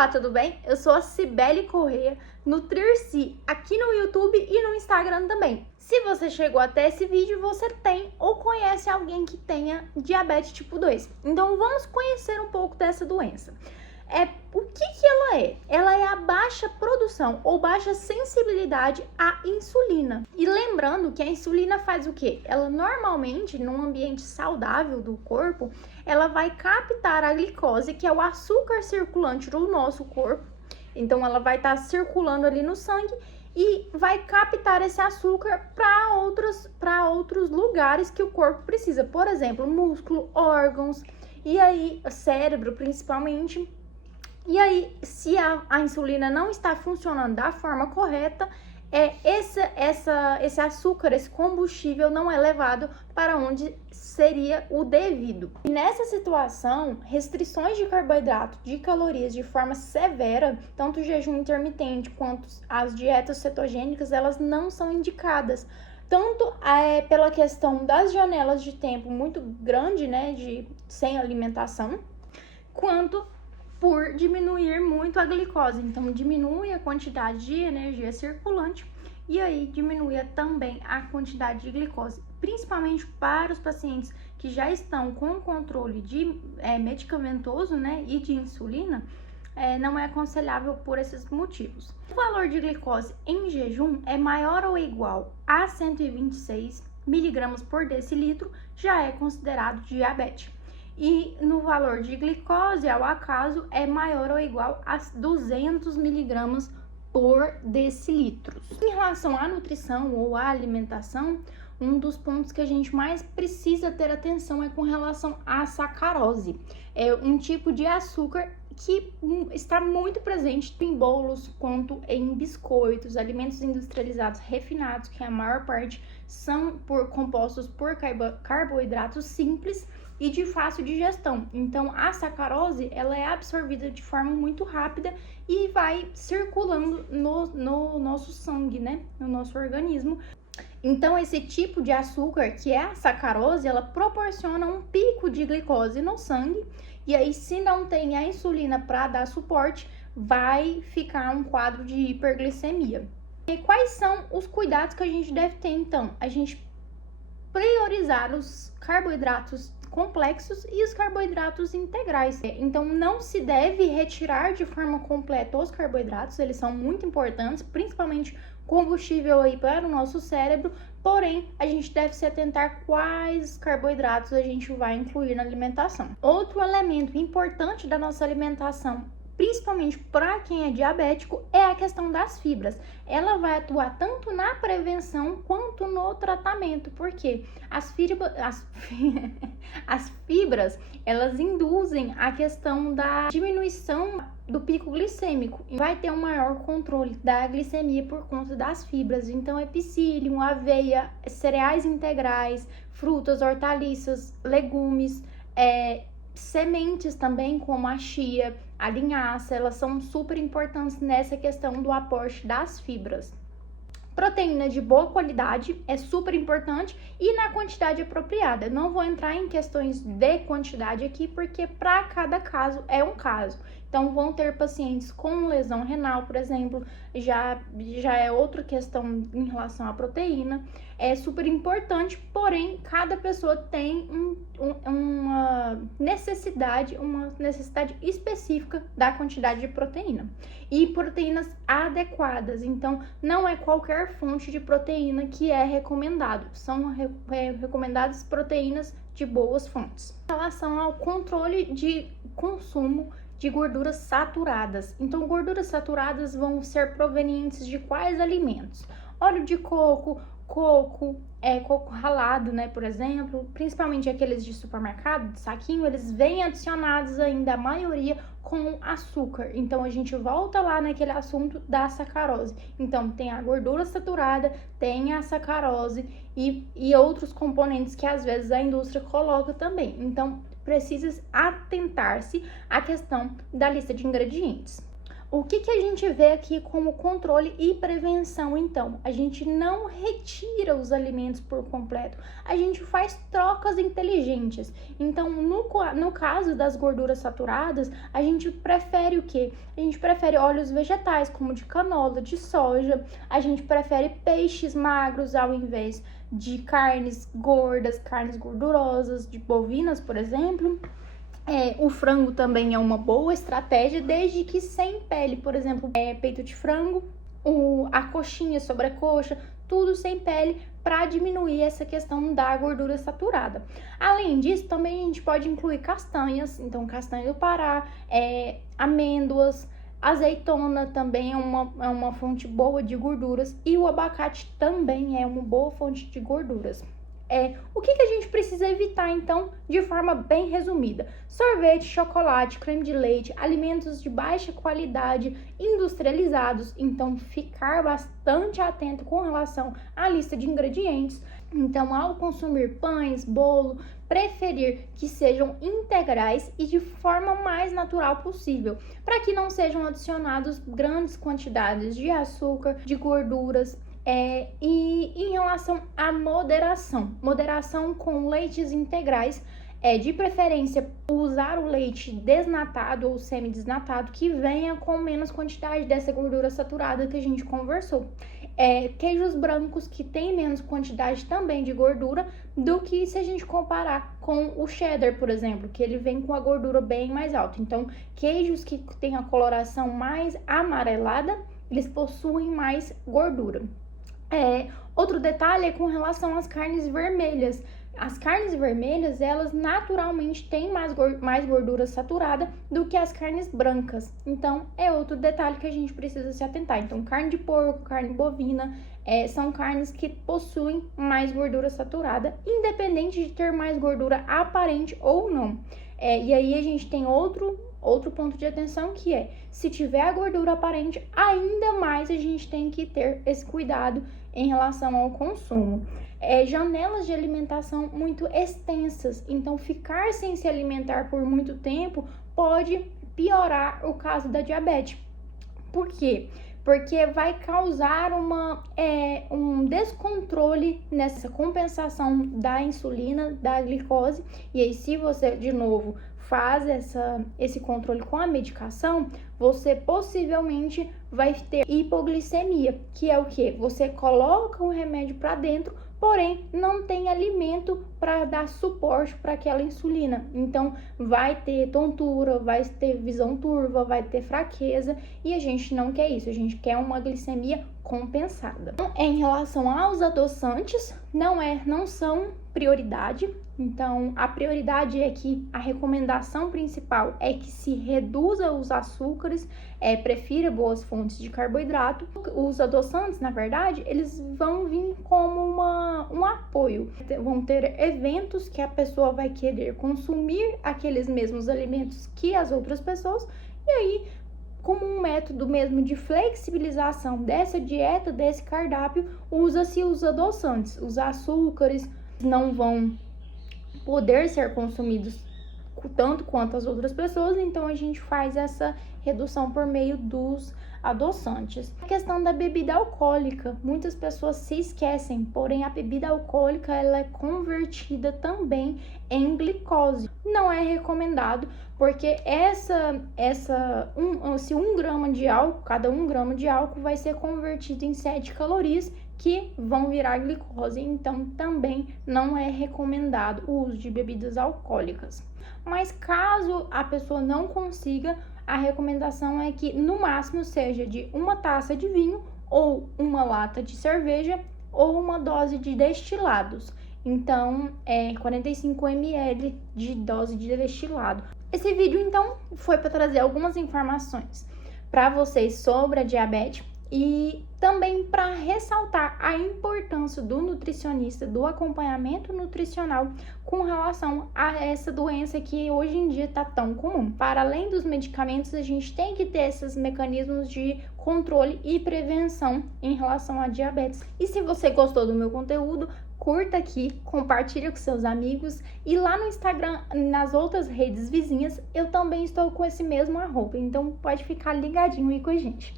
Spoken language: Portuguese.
Olá, tudo bem? Eu sou a Cibele Correia, Nutrir-Se, aqui no YouTube e no Instagram também. Se você chegou até esse vídeo, você tem ou conhece alguém que tenha diabetes tipo 2. Então vamos conhecer um pouco dessa doença. O que ela é? Ela é a baixa produção ou baixa sensibilidade à insulina. E lembrando que a insulina faz o quê? Ela normalmente, num ambiente saudável do corpo, ela vai captar a glicose, que é o açúcar circulante do nosso corpo. Então ela vai estar circulando ali no sangue e vai captar esse açúcar para outros lugares que o corpo precisa. Por exemplo, músculo, órgãos e aí cérebro principalmente. E aí, se a insulina não está funcionando da forma correta, esse açúcar, esse combustível não é levado para onde seria o devido. E nessa situação, restrições de carboidrato, de calorias de forma severa, tanto o jejum intermitente quanto as dietas cetogênicas, elas não são indicadas. Tanto pela questão das janelas de tempo muito grande, né, sem alimentação, quanto por diminuir muito a glicose. Então, diminui a quantidade de energia circulante e aí diminui também a quantidade de glicose, principalmente para os pacientes que já estão com controle medicamentoso, né, e de insulina, não é aconselhável por esses motivos. O valor de glicose em jejum é maior ou igual a 126 miligramas por decilitro, já é considerado diabetes. E no valor de glicose, ao acaso, é maior ou igual a 200 miligramas por decilitro. Em relação à nutrição ou à alimentação, um dos pontos que a gente mais precisa ter atenção é com relação à sacarose. É um tipo de açúcar que está muito presente em bolos, quanto em biscoitos, alimentos industrializados refinados, que a maior parte são compostos por carboidratos simples e de fácil digestão. Então, a sacarose, ela é absorvida de forma muito rápida e vai circulando no nosso sangue, né? No nosso organismo. Então, esse tipo de açúcar, que é a sacarose, ela proporciona um pico de glicose no sangue. E aí, se não tem a insulina para dar suporte, vai ficar um quadro de hiperglicemia. E quais são os cuidados que a gente deve ter, então? A gente priorizar os carboidratos complexos e os carboidratos integrais. Então, não se deve retirar de forma completa os carboidratos, eles são muito importantes, principalmente combustível aí para o nosso cérebro, porém, a gente deve se atentar quais carboidratos a gente vai incluir na alimentação. Outro elemento importante da nossa alimentação, principalmente para quem é diabético, é a questão das fibras. Ela vai atuar tanto na prevenção quanto no tratamento, porque as fibras, elas induzem a questão da diminuição do pico glicêmico. Vai ter um maior controle da glicemia por conta das fibras. Então, é psyllium, aveia, cereais integrais, frutas, hortaliças, legumes, sementes também, como a chia, a linhaça, elas são super importantes nessa questão do aporte das fibras. Proteína de boa qualidade é super importante e na quantidade apropriada. Eu não vou entrar em questões de quantidade aqui, porque para cada caso é um caso. Então, vão ter pacientes com lesão renal, por exemplo, já é outra questão em relação à proteína. É super importante, porém, cada pessoa tem uma necessidade específica da quantidade de proteína. E proteínas adequadas. Então, não é qualquer fonte de proteína que é recomendado. São recomendadas proteínas de boas fontes. Em relação ao controle de consumo de gorduras saturadas. Então, gorduras saturadas vão ser provenientes de quais alimentos? Óleo de coco ralado, né, por exemplo, principalmente aqueles de supermercado, de saquinho, eles vêm adicionados ainda, a maioria, com açúcar. Então, a gente volta lá naquele assunto da sacarose. Então, tem a gordura saturada, tem a sacarose e outros componentes que, às vezes, a indústria coloca também. Então, precisa atentar-se à questão da lista de ingredientes. O que a gente vê aqui como controle e prevenção, então? A gente não retira os alimentos por completo, a gente faz trocas inteligentes. Então, no caso das gorduras saturadas, a gente prefere o quê? A gente prefere óleos vegetais, como de canola, de soja, a gente prefere peixes magros ao invés de carnes gordas, carnes gordurosas, de bovinas, por exemplo. O frango também é uma boa estratégia, desde que sem pele, por exemplo, peito de frango, a coxinha, sobrecoxa, tudo sem pele, para diminuir essa questão da gordura saturada. Além disso, também a gente pode incluir castanhas, então castanha do Pará, amêndoas, azeitona também é uma fonte boa de gorduras, e o abacate também é uma boa fonte de gorduras. O que a gente precisa evitar, então, de forma bem resumida? Sorvete, chocolate, creme de leite, alimentos de baixa qualidade, industrializados. Então, ficar bastante atento com relação à lista de ingredientes. Então, ao consumir pães, bolo, preferir que sejam integrais e de forma mais natural possível, para que não sejam adicionados grandes quantidades de açúcar, de gorduras. E em relação à moderação com leites integrais, de preferência usar o leite desnatado ou semi-desnatado, que venha com menos quantidade dessa gordura saturada que a gente conversou. Queijos brancos que tem menos quantidade também de gordura do que se a gente comparar com o cheddar, por exemplo, que ele vem com a gordura bem mais alta. Então, queijos que têm a coloração mais amarelada, eles possuem mais gordura. Outro detalhe é com relação às carnes vermelhas. As carnes vermelhas, elas naturalmente têm mais gordura saturada do que as carnes brancas. Então, é outro detalhe que a gente precisa se atentar. Então, carne de porco, carne bovina, são carnes que possuem mais gordura saturada, independente de ter mais gordura aparente ou não. E aí a gente tem outro ponto de atenção, que se tiver a gordura aparente, ainda mais a gente tem que ter esse cuidado em relação ao consumo. Janelas de alimentação muito extensas, então ficar sem se alimentar por muito tempo pode piorar o caso da diabetes. Por quê? Porque vai causar um descontrole nessa compensação da insulina, da glicose, e aí se você, de novo, faz esse controle com a medicação, você possivelmente vai ter hipoglicemia, que é o que? Você coloca o remédio para dentro, porém não tem alimento para dar suporte para aquela insulina. Então vai ter tontura, vai ter visão turva, vai ter fraqueza, e a gente não quer isso, a gente quer uma glicemia compensada. Em relação aos adoçantes, não são prioridade. Então, a prioridade é que a recomendação principal é que se reduza os açúcares, prefira boas fontes de carboidrato. Os adoçantes, na verdade, eles vão vir como um apoio. Vão ter eventos que a pessoa vai querer consumir aqueles mesmos alimentos que as outras pessoas, e aí, como um método mesmo de flexibilização dessa dieta, desse cardápio, usa-se os adoçantes. Os açúcares não vão poder ser consumidos tanto quanto as outras pessoas, então a gente faz essa redução por meio dos adoçantes. A questão da bebida alcoólica, muitas pessoas se esquecem, porém a bebida alcoólica ela é convertida também em glicose. Não é recomendado, porque se 1 grama de álcool, cada 1 grama de álcool vai ser convertido em 7 calorias, que vão virar glicose, então também não é recomendado o uso de bebidas alcoólicas. Mas caso a pessoa não consiga, a recomendação é que no máximo seja de 1 taça de vinho, ou 1 lata de cerveja, ou uma dose de destilados. Então, 45 ml de dose de destilado. Esse vídeo, então, foi para trazer algumas informações para vocês sobre a diabetes. E também para ressaltar a importância do nutricionista, do acompanhamento nutricional com relação a essa doença que hoje em dia está tão comum. Para além dos medicamentos, a gente tem que ter esses mecanismos de controle e prevenção em relação à diabetes. E se você gostou do meu conteúdo, curta aqui, compartilha com seus amigos e lá no Instagram, nas outras redes vizinhas, eu também estou com esse mesmo arroba, então pode ficar ligadinho aí com a gente.